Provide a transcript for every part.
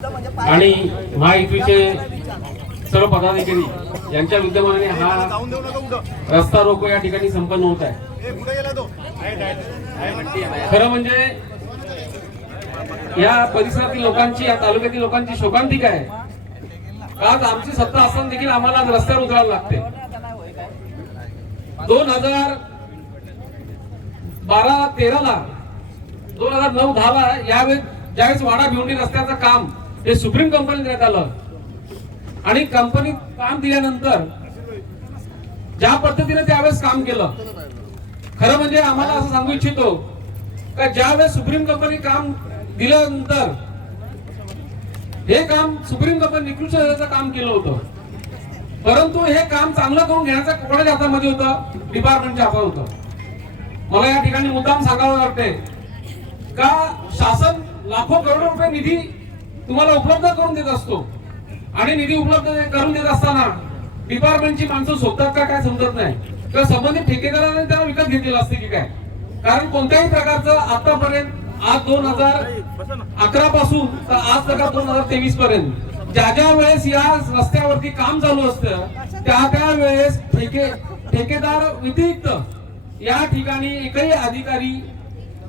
आणि महायुतीचे सर्व पदाधिकारी यांच्या विद्यमाने हा रस्ता रोको या ठिकाणी संपन्न होत आहे. खरं म्हणजे या परिसरातील लोकांची या तालुक्यातील लोकांची शोकांतिका आहे आज आमची सत्ता असताना देखील आम्हाला आज रस्त्यावर उतरायला लागते. दोन हजार बारा तेराला दोन हजार नऊ दहा ला यावेळेस ज्यावेळेस वाडा भिवंडी रस्त्याचं काम हे सुप्रीम कंपनी देण्यात आलं. आणि कंपनीत काम दिल्यानंतर ज्या पद्धतीने त्यावेळेस काम केलं खरं म्हणजे आम्हाला असं सांगू इच्छितो का ज्यावेळेस सुप्रीम कंपनी काम दिल्यानंतर हे काम सुप्रीम कंपनी निकृष्ट काम केलं होतं. परंतु हे काम चांगलं करून घेण्याचं कोणाच्या हातामध्ये होतं? डिपार्टमेंटच्या हातात होतं. मला या ठिकाणी मुद्दाम सांगावं वाटते का शासन लाखो करोडो रुपये निधी तुम्हाला उपलब्ध करून देत असतो. आणि निधी उपलब्ध करून देत असताना डिपार्टमेंटची माणसं शोधतात का काय समजत नाही. किंवा संबंधित ठेकेदाराने त्याला विकत घेतलेलं असते की काय? कारण कोणत्याही प्रकारचं आतापर्यंत आज दोन हजार अकरा पासून तर आज प्रकार दोन हजार तेवीस पर्यंत ज्या ज्या वेळेस या रस्त्यावरती काम चालू असतं त्या त्या वेळेस ठेके ठेकेदार व्यतिरिक्त या ठिकाणी एकही अधिकारी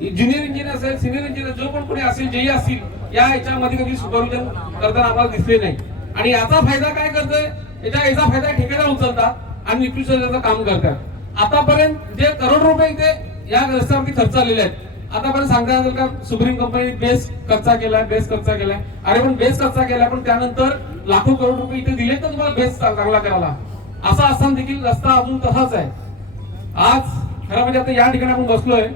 ज्युनियर इंजिनियर असेल सिनियर इंजिनियर जो पण कोणी असेल जेही असतील या याच्यामध्ये कधी सुपरविजन करताना आम्हाला दिसले नाही. आणि याचा फायदा काय करतोय? याचा याचा फायदा ठेकेदार उचलतात आणि निकृष्टाचं काम करतात. आतापर्यंत जे करोड रुपये इथे या रस्त्यावरती खर्च आलेले आहेत आतापर्यंत सांगता येईल का सुप्रीम कंपनी बेस खर्चा केलाय बेस खर्चा केलाय? अरे पण बेस खर्चा केलाय पण त्यानंतर लाखो करोड रुपये इथे दिले तर तुम्हाला बेस चांगला करायला असा असताना देखील रस्ता अजून तसाच आहे. आज खरं म्हणजे आता या ठिकाणी आपण बसलोय.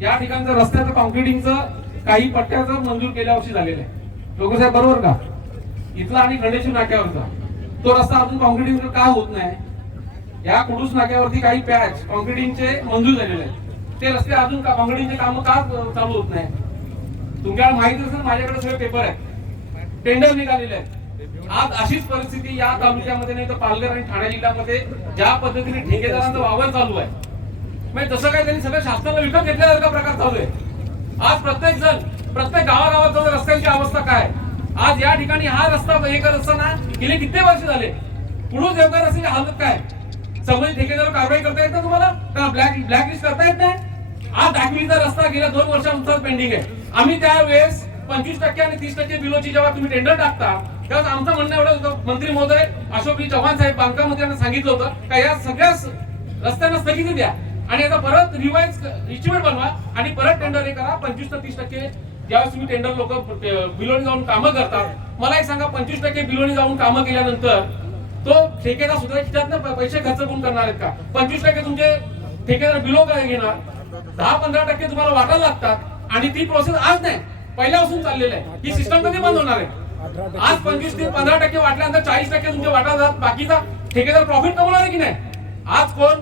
या ठिकाणचं रस्त्याचं कॉन्क्रिटिंगचं काही पट्ट्याचा मंजूर गेल्या वर्षी झालेला आहे. लोक साहेब बरोबर का? इथला आणि खंडेश्वर नाक्यावरचा. तो रस्ता अजून कॉन्क्रिटिंग का होत नाही? या कुडूस नाक्यावरती काही पॅच कॉन्क्रिटिंगचे मंजूर झालेले आहेत. ते रस्ते अजून कॉन्क्रिटिंगचे काम का चालू होत नाही तुम्हाला माहिती असेल माझ्याकडे सगळे पेपर आहेत. टेंडर निघालेले आहेत. आज अशीच परिस्थिती या तालुक्यामध्ये नाही तर पालघर आणि ठाणे जिल्ह्यामध्ये ज्या पद्धतीने ठेकेदारांचा वावर चालू आहे. म्हणजे तसं काय त्यांनी सगळं शासनाला विकत घेतल्यासारखा प्रकार चालू आहे? आज प्रत्येक जण प्रत्येक गावागावात जाऊन रस्त्यांची अवस्था काय? आज या ठिकाणी हा रस्ता हे करत असताना गेले किती वर्ष झाले? पुढून देवकार असेल हालत काय? संबंधित ठेकेदार कारवाई करता येत ना तुम्हाला? का ब्लॅक ब्लॅक लिस्ट करता येत नाही? आज दाखवीचा रस्ता गेल्या दोन वर्षानुसार पेंडिंग आहे. आम्ही त्यावेळेस पंचवीस टक्के आणि तीस टक्के बिलोची जेव्हा तुम्ही टेंडर टाकता तेव्हा आमचं म्हणणं एवढं होतं. मंत्री महोदय अशोकजी चव्हाण साहेब बांधकाम मंत्र्यांना सांगितलं होतं का या सगळ्या रस्त्यांना स्थगिती द्या. आणि आता परत रिवाईज इस्टिमेट बनवा आणि परत टेंडर हे करा. पंचवीस ते तीस टक्के ज्यावेळेस तुम्ही टेंडर लोक बिलोनी जाऊन कामं करतात. मला एक सांगा पंचवीस टक्के बिलोनी जाऊन कामं केल्यानंतर तो ठेकेदार सुद्धा त्यातनं पैसे खर्च करून करणार आहेत का? पंचवीस टक्के तुमचे ठेकेदार बिलो काय घेणार? दहा पंधरा टक्के तुम्हाला वाटायला लागतात आणि ती प्रोसेस आज नाही. पहिल्यापासून चाललेलं आहे. ही सिस्टम कधी बंद होणार आहे? आज पंचवीस ते पंधरा टक्के वाटल्यानंतर चाळीस टक्के तुमचे वाटा जात बाकीचा ठेकेदार प्रॉफिट कमवणार आहे की नाही? आज कोण?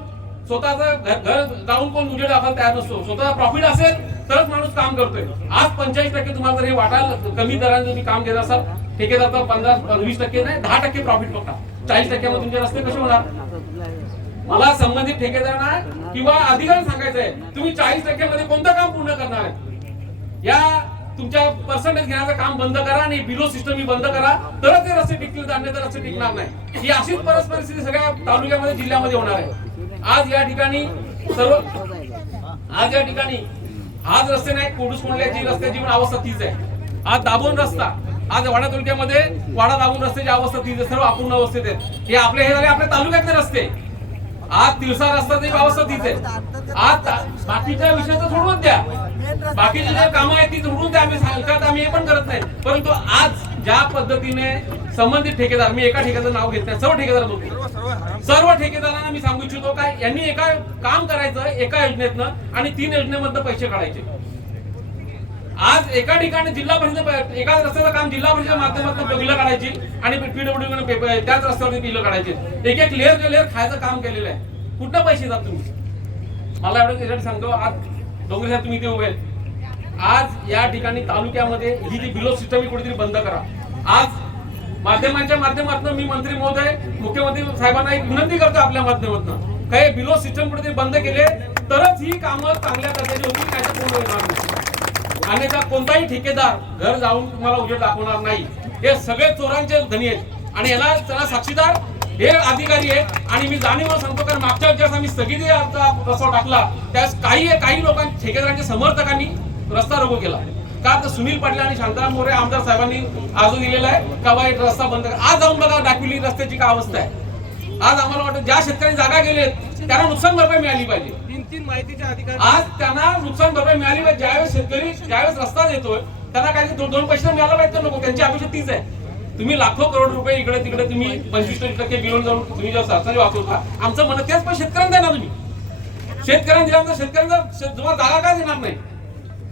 स्वतःचं घर जाऊन कोण उजेड आपण तयार नसतो. स्वतःचा प्रॉफिट असेल तरच माणूस काम करतोय. आज पंचेचाळीस टक्के तुम्हाला जर हे वाटाल कमी दराने तुम्ही काम घेत असाल ठेकेदार पंधरा वीस टक्के नाही दहा टक्के प्रॉफिट बघा चाळीस टक्क्यामध्ये तुमचे रस्ते कसे होणार? मला संबंधित ठेकेदारांना किंवा अधिकार सांगायचं आहे तुम्ही चाळीस टक्क्यामध्ये कोणतं काम पूर्ण करणार आहे? या तुमच्या पर्सेंटेज घेण्याचं काम बंद करा आणि बिलो सिस्टम बंद करा. तरच ते रस्ते टिकतील अन्यथा रस्ते टिकणार नाही. ही अशीच परिस्थिती सगळ्या तालुक्यामध्ये जिल्ह्यामध्ये होणार आहे. आज या ठिकाणी सर्व आज या ठिकाणी आज रस्ते नाही कोडूस कोंडल्याची रस्त्याची पण अवस्था तीच आहे. आज दाबून रस्ता आज वाडा तालुक्यामध्ये वाडा दाबून रस्त्याची अवस्था तीच आहे. सर्व अपूर्ण अवस्थेत आहेत. हे आपले हे झाले आपल्या तालुक्यातले रस्ते. आज तिवसा रस्त्याची अवस्था तीच आहे. आज बाकीच्या विषयाचं सोडवून द्या. बाकीची जे कामं आहेत ती सोडून द्या. आम्ही सांगतात आम्ही हे पण करत नाही. परंतु आज ज्या पद्धतीने संबंधित ठेकेदार मी एका ठेकेदार नाव घेत नाही सर्व ठेकेदार बोलतो सर्व ठेकेदारांना मी सांगू इच्छितो काय यांनी एका काम करायचं एका योजनेतनं आणि तीन योजनेमधनं पैसे काढायचे. आज एका ठिकाणी जिल्हा परिषद एका रस्त्याचं काम जिल्हा परिषद माध्यमातून बिलं काढायची आणि पीडब्ल्यू पेपर त्याच रस्त्यावरती बिलं काढायची. एक एक लेअर लेअर खायचं काम केलेलं आहे. कुठं पैसे येतात तुम्ही? मला एवढं त्यासाठी सांगतो आज डोंगरे साहेब तुम्ही इथे उभे आज या ठिकाणी तालुक्यामध्ये ही जी बिलो सिस्टम ही कुठेतरी बंद करा. आज माध्यमांच्या माध्यमातून मी मंत्री महोदय मुख्यमंत्री साहेबांना एक विनंती करतो आपल्या माध्यमातून. काही बिलो सिस्टम कुठे बंद केले तरच ही कामं चांगल्या पद्धतीने होती काय पूर्ण होणार नाही. अन्यथा कोणताही ठेकेदार घर जाऊन तुम्हाला उजेड दाखवणार नाही हे सगळे चोरांचे धनी आहेत. आणि याला त्याला साक्षीदार हे अधिकारी आहेत. आणि मी जाणीव सांगतो कारण मागच्या ज्यास आम्ही स्थगित प्रस्ताव टाकला त्यास काही काही लोकांनी ठेकेदारांच्या समर्थकांनी रस्ता रोको केला. का तर सुनील पाटील आणि शांताराम मोरे आमदार साहेबांनी आजू दिलेला आहे. का वाईट रस्ता बंद आज जाऊन बघा डाकविली रस्त्याची काय अवस्था आहे. आज आम्हाला वाटतं ज्या शेतकऱ्यांनी जागा गेलेत त्यांना नुकसान भरपाई मिळाली पाहिजे. तीन तीन माहितीचे अधिकारी आज त्यांना नुकसान भरपाई मिळाली पाहिजे. ज्यावेळेस शेतकरी ज्यावेळेस रस्ता देतोय त्यांना काय दोन दोन पैसे मिळाला पाहिजे नको त्यांची अपेक्षा तीच आहे. तुम्ही लाखो करोड रुपये इकडे तिकडे तुम्ही पंचवीस टक्के बिलोन जाऊन तुम्ही जेव्हा सरकारी वापरता आमचं म्हणत तेच पण शेतकऱ्यांना देणार तुम्ही. शेतकऱ्यांना दिल्यानंतर शेतकऱ्यांना तुम्हाला जागा का देणार नाही?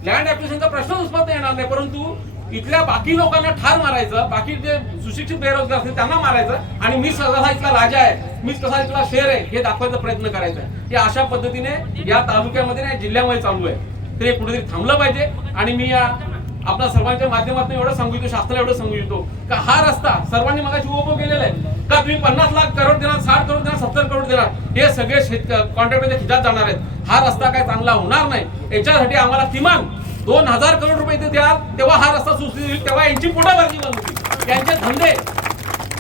लँड ऍक्विशनचा प्रश्न उत्पन्न येणार नाही परंतु इथल्या बाकी लोकांना ठार मारायचं बाकी जे सुशिक्षित बेरोजगार असतील त्यांना मारायचं आणि मी कसा इथला राजा आहे मी कसा इथला शेर आहे हे दाखवायचा प्रयत्न करायचा हे अशा पद्धतीने या तालुक्यामध्ये नाही जिल्ह्यामध्ये चालू आहे. ते कुठेतरी थांबलं पाहिजे आणि मी या आपल्या सर्वांच्या माध्यमातून एवढं सांगू इच्छितो शास्त्राला एवढं सांगू इच्छितो का हा रस्ता सर्वांनी मगाशी उभं केलेला आहे. का तुम्ही पन्नास लाख करोड देणार साठ करोड देणार सत्तर करोड देणार हे सगळे शेत कॉन्ट्रॅक्टरच्या खिशात जाणार आहेत. हा रस्ता काय चांगला होणार नाही. याच्यासाठी आम्हाला किमान दोन हजार करोड रुपये ते द्याल तेव्हा हा रस्ता सुस्थित होईल तेव्हा यांची पोटाभरती बंद होती. त्यांचे धंदे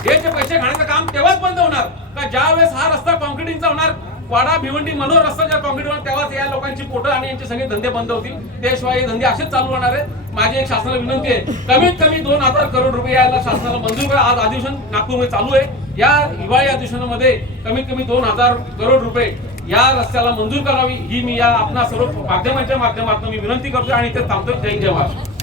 हे जे पैसे खाण्याचं काम तेव्हाच बंद होणार. का ज्या वेळेस हा रस्ता कॉन्क्रिटिंगचा होणार वाडा भिवंडी मनोर रस्ता जेव्हा कॉन्क्रीट होणार तेव्हाच या लोकांची पोटं आणि यांचे सगळे धंदे बंद होतील. त्याशिवाय हे धंदे असेच चालू राहणार आहेत. माझी एक शासनाला विनंती आहे कमीत कमी दोन हजार करोड रुपये याला शासनाला मंजूर करा. आज अधिवेशन नागपूरमध्ये चालू आहे. या हिवाळी अधिवेशनामध्ये कमीत कमी दोन हजार करोड रुपये या रस्त्याला मंजूर करावी ही मी या आपल्या सर्व माध्यमांच्या माध्यमातून मी विनंती करतो आणि ते थांबतोय जय जय